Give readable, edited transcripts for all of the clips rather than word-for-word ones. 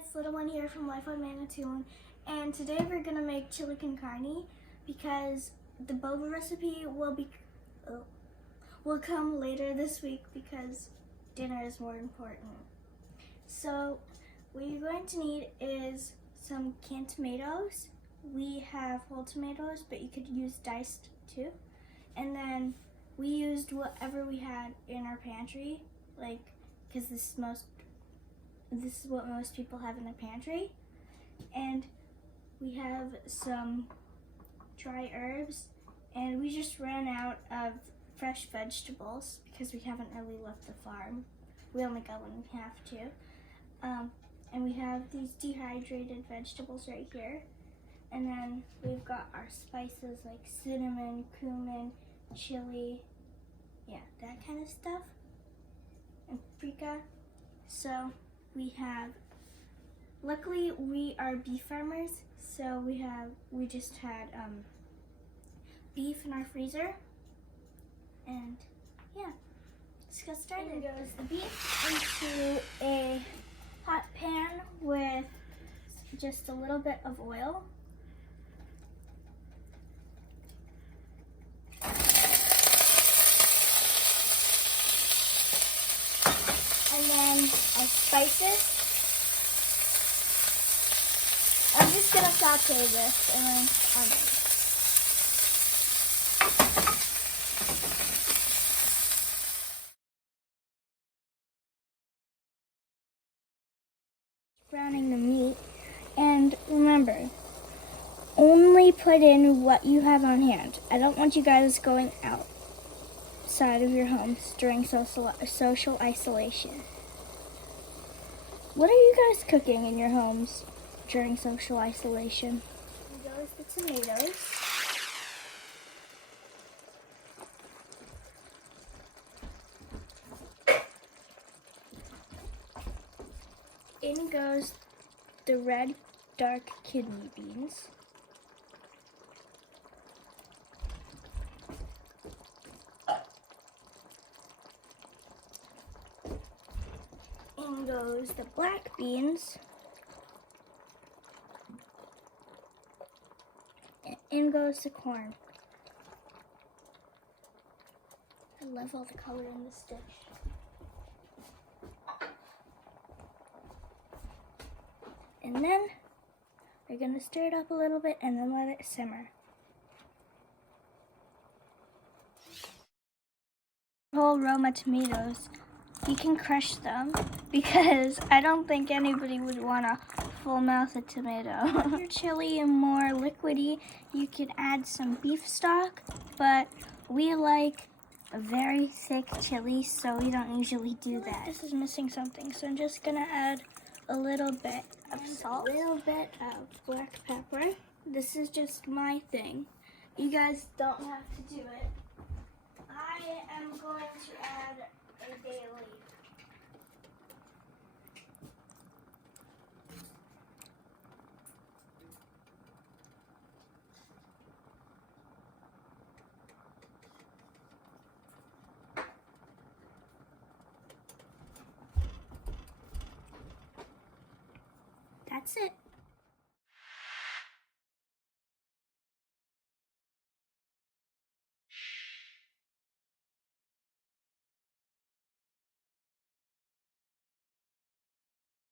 It's Little One here from Life on Manitoulin, and today we're gonna make chili con carne because the boba recipe will come later this week because dinner is more important. So what you're going to need is some canned tomatoes. We have whole tomatoes, but you could use diced too. And then we used whatever we had in our pantry, because this is what most people have in their pantry. And we have some dry herbs, and we just ran out of fresh vegetables because we haven't really left the farm. We only got when we have to. And we have these dehydrated vegetables right here. And then we've got our spices like cinnamon, cumin, chili, that kind of stuff, and paprika. So luckily we are beef farmers, so we just had beef in our freezer, and let's get started. Here goes the beef into a hot pan with just a little bit of oil. And then our spices. I'm just gonna saute this and then browning the meat. And remember, only put in what you have on hand. I don't want you guys going outside of your homes during social isolation. What are you guys cooking in your homes during social isolation? Here goes the tomatoes. In goes the red dark kidney beans. In goes the black beans. And in goes the corn. I love all the color in this dish. And then we're going to stir it up a little bit and then let it simmer. Whole Roma tomatoes, you can crush them because I don't think anybody would want a full mouth of tomato. If your chili and more liquidy, you could add some beef stock, but we like a very thick chili, so we don't usually do that. This is missing something, so I'm just gonna add a little bit of salt, a little bit of black pepper. This is just my thing. You guys don't have to do it. I am going to add a bay leaf. That's it.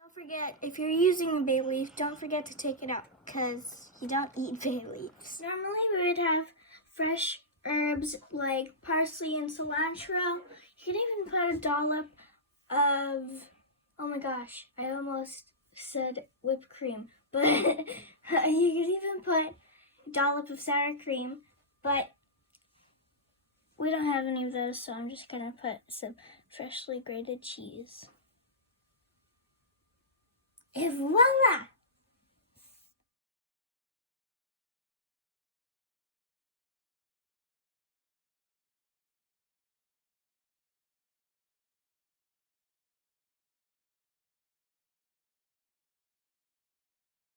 Don't forget, if you're using a bay leaf, don't forget to take it out because you don't eat bay leaves. Normally we would have fresh herbs like parsley and cilantro. You could even put a dollop of, oh my gosh, I almost said whipped cream, but you could even put a dollop of sour cream, but we don't have any of those, so I'm just gonna put some freshly grated cheese. Et voila!